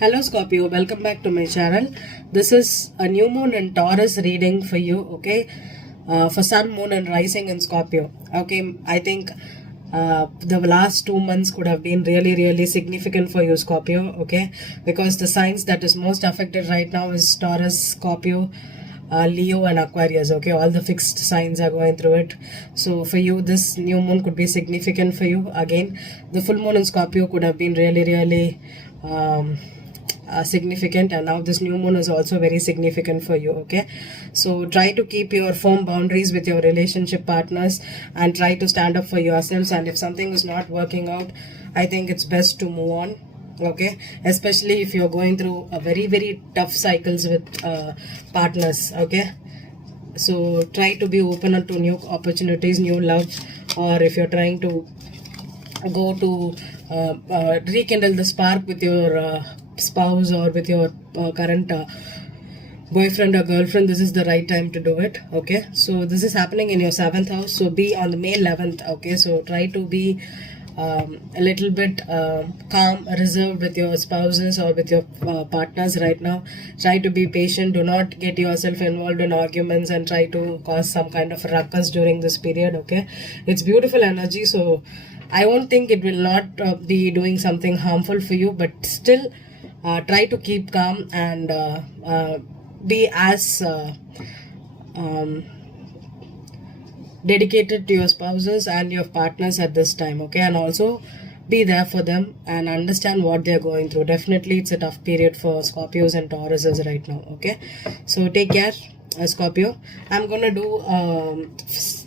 Hello Scorpio, welcome back to my channel. This is a new moon and Taurus reading for you, okay? For sun, moon and rising in Scorpio. Okay, I think the last 2 months could have been really significant for you, Scorpio, okay? Because the signs that is most affected right now is Taurus, Scorpio, Leo and Aquarius, okay? All the fixed signs are going through it. So for you, this new moon could be significant for you. Again, the full moon in Scorpio could have been really significant, and now this new moon is also very significant for you, okay? So try to keep your firm boundaries with your relationship partners and try to stand up for yourselves, and if something is not working out, I think it's best to move on, okay? Especially if you're going through a very tough cycles with partners, okay? So try to be open to new opportunities, new love, or if you're trying to go to rekindle the spark with your spouse or with your current boyfriend or girlfriend, this is the right time to do it, okay? So this is happening in your 7th house, so be on the May 11th, okay? So try to be a little bit calm, reserved with your spouses or with your partners right now. Try to be patient. Do not get yourself involved in arguments and try to cause some kind of ruckus during this period, okay? It's beautiful energy, so I won't think it will not be doing something harmful for you, but still try to keep calm and be as dedicated to your spouses and your partners at this time, okay? And also be there for them and understand what they're going through. Definitely it's a tough period for Scorpios and Tauruses right now, okay? So take care, Scorpio. I'm gonna do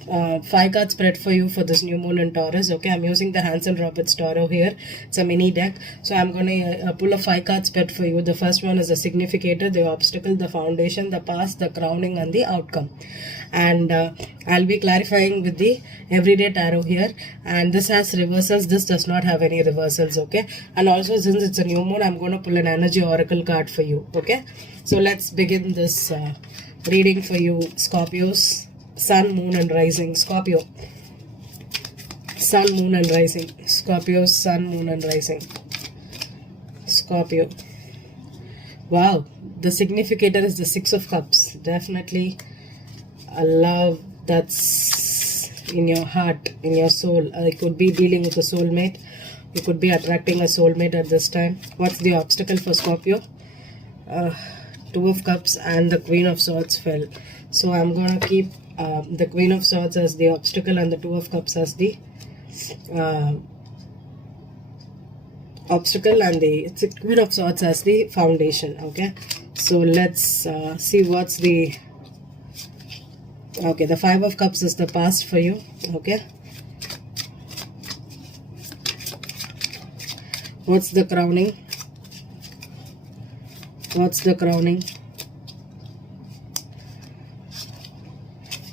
5-card spread for you for this new moon in Taurus, okay? I'm using the Hansel Roberts Tarot here. It's a mini deck, so I'm gonna pull a 5-card spread for you. The first one is the significator, the obstacle, the foundation, the past, the crowning and the outcome. And I'll be clarifying with the everyday tarot here, and this has reversals, this does not have any reversals, okay? And also, since it's a new moon, I'm going to pull an energy oracle card for you, okay? So let's begin this reading for you, Scorpios. Sun, moon and rising. Scorpio, sun, moon and rising. Scorpio, sun, moon and rising. Scorpio. Wow, the significator is the 6 of Cups. Definitely a love that's in your heart, in your soul. You could be dealing with a soulmate. You could be attracting a soulmate at this time. What's the obstacle for Scorpio? 2 of Cups and the Queen of Swords fell. So I'm going to keep the Queen of Swords as the obstacle and the 2 of Cups as the obstacle and the Queen of Swords as the foundation, okay? So let's see what's the... Okay, the 5 of Cups is the past for you, okay? What's the crowning? What's the crowning?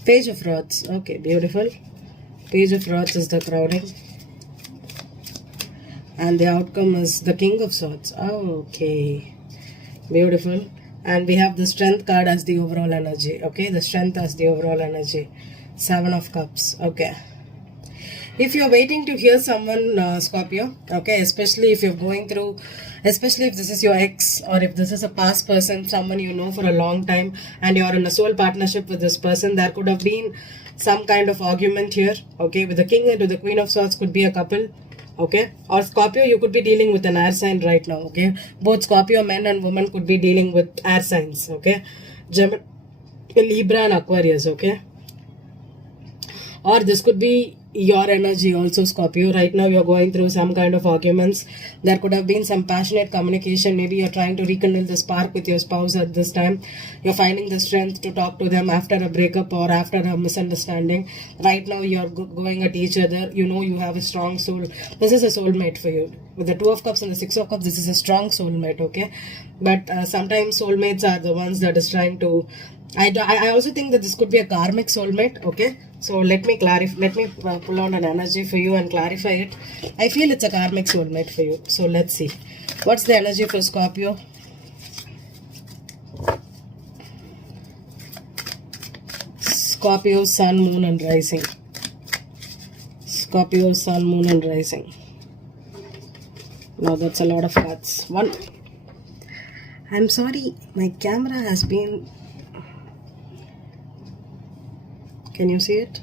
Page of Rods. Okay, beautiful. Page of Rods is the crowning. And the outcome is the King of Swords. Okay, beautiful. And we have the Strength card as the overall energy, okay? The Strength as the overall energy. 7 of Cups, okay? If you're waiting to hear someone, Scorpio, okay, especially if you're going through, especially if this is your ex or if this is a past person, someone you know for a long time and you're in a soul partnership with this person, there could have been some kind of argument here, okay? With the King and with the Queen of Swords could be a couple, okay? Or Scorpio, you could be dealing with an air sign right now, okay? Both Scorpio men and women could be dealing with air signs, okay? Gemini, Libra and Aquarius, okay? Or this could be your energy also, Scorpio. Right now you're going through some kind of arguments. There could have been some passionate communication. Maybe you're trying to rekindle the spark with your spouse at this time. You're finding the strength to talk to them after a breakup or after a misunderstanding. Right now you're going at each other. You know you have a strong soul. This is a soulmate for you. With the 2 of Cups and the 6 of Cups, this is a strong soulmate, okay? But sometimes soulmates are the ones that is trying to... I also think that this could be a karmic soulmate, okay? So let me clarify, let me pull out an energy for you and clarify it. I feel it's a karmic soulmate for you. So let's see. What's the energy for Scorpio? Scorpio, sun, moon and rising. Scorpio, sun, moon and rising. Now that's a lot of cards. 1, I'm sorry, my camera has been... Can you see it?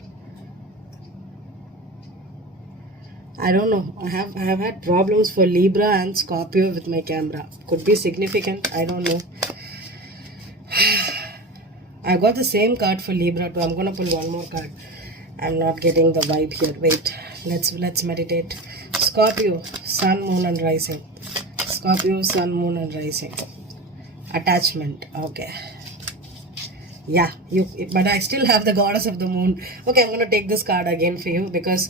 I don't know. I have had problems for Libra and Scorpio with my camera. Could be significant. I don't know. I got the same card for Libra too. I'm gonna pull one more card. I'm not getting the vibe here. Wait. Let's meditate. Scorpio, Sun, Moon, and Rising. Scorpio, Sun, Moon, and Rising. Attachment. Okay. Yeah, but I still have the Goddess of the Moon. Okay, I'm gonna take this card again for you because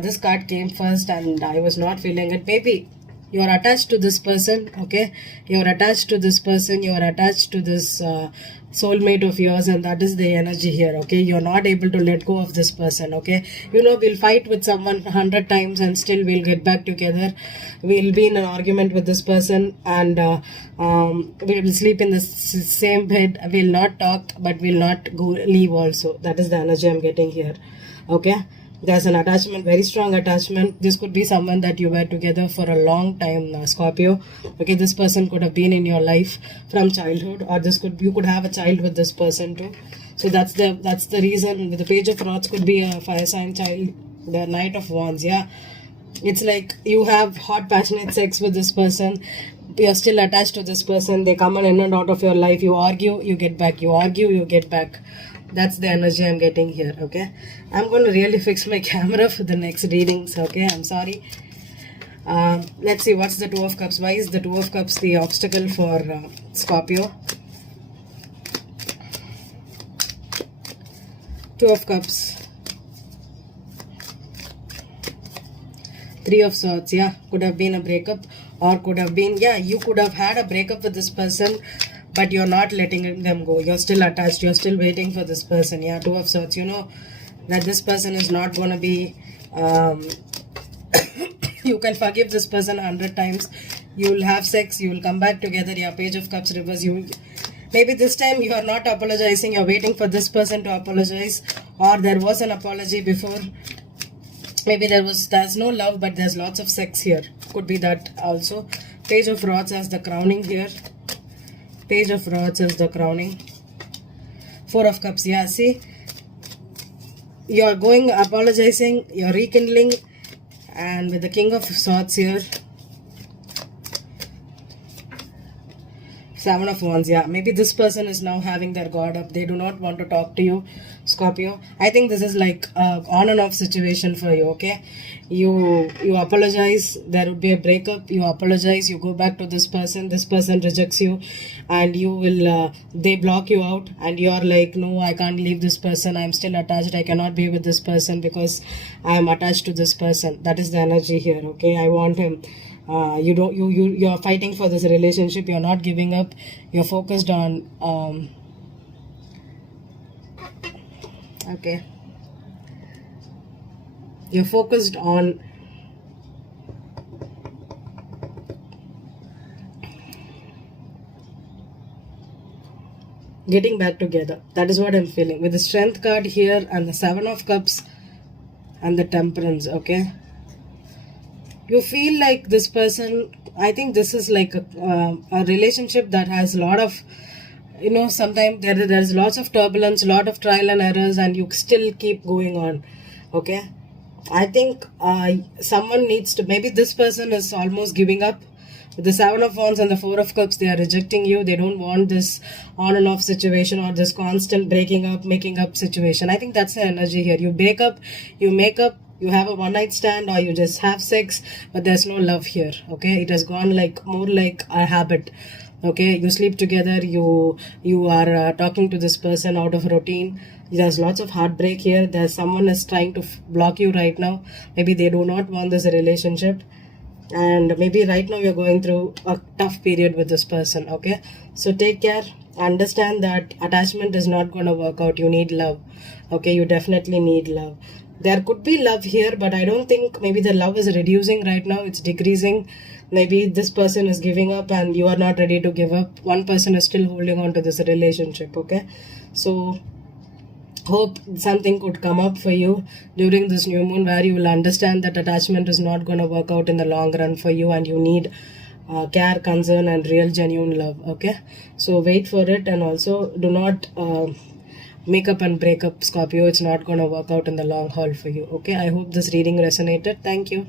this card came first and I was not feeling it. Maybe you're attached to this person, okay? You're attached to this person, you're attached to this soulmate of yours, and that is the energy here, okay? You're not able to let go of this person, okay? We'll fight with someone 100 times and still we'll get back together. We'll be in an argument with this person and we'll sleep in the same bed. We'll not talk, but we'll not leave also. That is the energy I'm getting here, okay? There's an attachment, very strong attachment. This could be someone that you were together for a long time, Scorpio. Okay, this person could have been in your life from childhood, or you could have a child with this person too. So that's the reason. The Page of Rods could be a fire sign child. The Knight of Wands, yeah. It's like you have hot, passionate sex with this person. You're still attached to this person. They come in and out of your life. You argue, you get back. You argue, you get back. That's the energy I'm getting here, okay? I'm going to really fix my camera for the next readings, okay? I'm sorry. Let's see, what's the Two of Cups? Why is the Two of Cups the obstacle for Scorpio? Two of Cups. Three of Swords, yeah. Could have been a breakup, or could have been, yeah, you could have had a breakup with this person, but you're not letting them go. You're still attached. You're still waiting for this person. Yeah, Two of Swords. You know that this person is not going to be... you can forgive this person 100 times. You'll have sex. You'll come back together. Yeah, Page of Cups reverse. Maybe this time you are not apologizing. You're waiting for this person to apologize. Or there was an apology before. Maybe there's no love, but there's lots of sex here. Could be that also. Page of Rods as the crowning here. Page of Rods is the crowning. Four of Cups, yeah, see? You're going, apologizing, you're rekindling, and with the King of Swords here. Seven of Wands, yeah. Maybe this person is now having their guard up. They do not want to talk to you, Scorpio. I think this is like on and off situation for you, okay? You apologize, there would be a breakup, you apologize, you go back to this person rejects you, and you will, they block you out, and you're like, no, I can't leave this person, I'm still attached, I cannot be with this person because I am attached to this person. That is the energy here, okay? I want him. You're fighting for this relationship, you're not giving up, you're focused on, okay. You're focused on getting back together. That is what I'm feeling. With the Strength card here and the Seven of Cups and the Temperance, okay? You feel like this person, I think this is like a relationship that has a lot of, sometimes there's lots of turbulence, a lot of trial and errors, and you still keep going on, okay? I think someone needs to, maybe this person is almost giving up. With the Seven of Wands and the Four of Cups, they are rejecting you. They don't want this on and off situation or this constant breaking up, making up situation. I think that's the energy here. You break up, you make up, you have a one night stand, or you just have sex, but there's no love here, okay? It has gone like more like a habit. Okay, you sleep together, you are talking to this person out of routine. There's lots of heartbreak here. There's someone is trying to block you right now. Maybe they do not want this relationship, and maybe right now you're going through a tough period with this person, okay? So take care. Understand that attachment is not going to work out. You need love, okay? You definitely need love. There could be love here, but I don't think, maybe the love is reducing right now. It's decreasing. Maybe this person is giving up and you are not ready to give up. One person is still holding on to this relationship, okay? So hope something could come up for you during this new moon, where you will understand that attachment is not going to work out in the long run for you, and you need care, concern, and real genuine love. Okay, so wait for it, and also do not make up and break up, Scorpio. It's not going to work out in the long haul for you. Okay, I hope this reading resonated. Thank you.